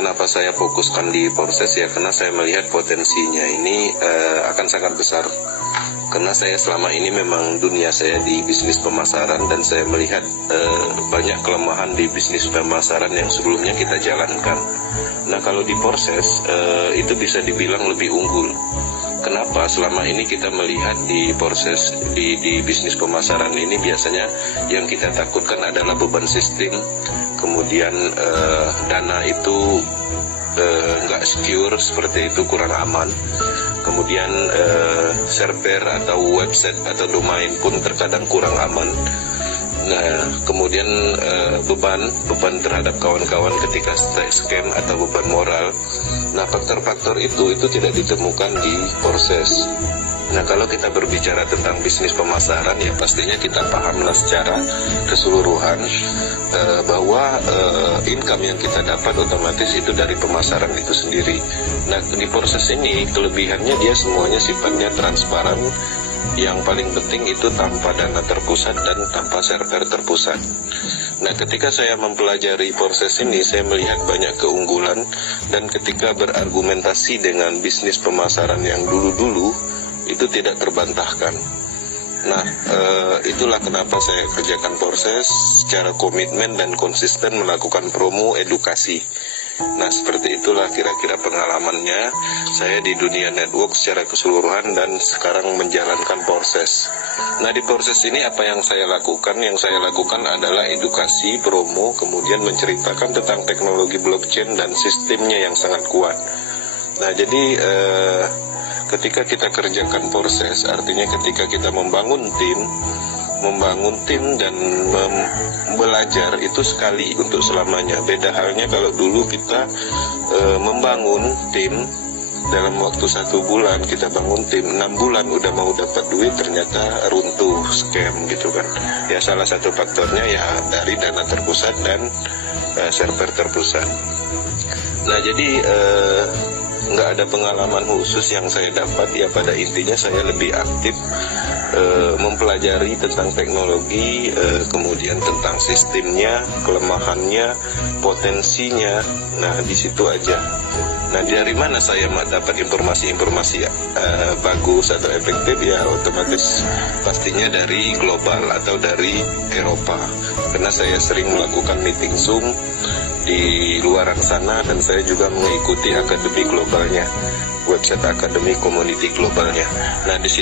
Kenapa saya fokuskan di proses ya, karena saya melihat potensinya ini akan sangat besar. Karena saya selama ini memang dunia saya di bisnis pemasaran, dan saya melihat banyak kelemahan di bisnis pemasaran yang sebelumnya kita jalankan. Nah, kalau di proses itu bisa dibilang lebih unggul. Kenapa? Selama ini kita melihat di proses di bisnis pemasaran ini biasanya yang kita takutkan adalah beban sistem, kemudian dana itu nggak secure, seperti itu, kurang aman. Kemudian server atau website atau domain pun terkadang kurang aman. Nah, kemudian beban terhadap kawan-kawan ketika scam atau beban moral. Nah, faktor-faktor itu tidak ditemukan di proses. Nah, kalau kita berbicara tentang bisnis pemasaran ya pastinya kita pahamlah secara keseluruhan bahwa income yang kita dapat otomatis itu dari pemasaran itu sendiri. Nah, di proses ini kelebihannya dia semuanya sifatnya transparan. Yang paling penting itu tanpa dana terpusat dan tanpa server terpusat. Nah, ketika saya mempelajari proses ini, saya melihat banyak keunggulan, dan ketika berargumentasi dengan bisnis pemasaran yang dulu-dulu, itu tidak terbantahkan. Nah, itulah kenapa saya kerjakan proses secara komitmen dan konsisten melakukan promo edukasi. Nah, seperti itulah kira-kira pengalamannya saya di dunia network secara keseluruhan dan sekarang menjalankan proses. Nah, di proses ini apa yang saya lakukan? Yang saya lakukan adalah edukasi, promo, kemudian menceritakan tentang teknologi blockchain dan sistemnya yang sangat kuat. Nah, jadi ketika kita kerjakan proses, artinya ketika kita membangun tim dan belajar itu sekali untuk selamanya. Beda halnya kalau dulu kita membangun tim dalam waktu 1 bulan, kita bangun tim 6 bulan udah mau dapat duit, ternyata runtuh, scam gitu kan. Ya, salah satu faktornya ya dari dana terpusat dan server terpusat. Nah, jadi nggak ada pengalaman khusus yang saya dapat, ya pada intinya saya lebih aktif mempelajari tentang teknologi, kemudian tentang sistemnya, kelemahannya, potensinya. Nah, di situ aja. Nah, dari mana saya dapat informasi-informasi bagus atau efektif? Ya otomatis pastinya dari global atau dari Eropa, karena saya sering melakukan meeting Zoom di luar sana, dan saya juga mengikuti akademi globalnya, website akademi community globalnya. Nah, di situ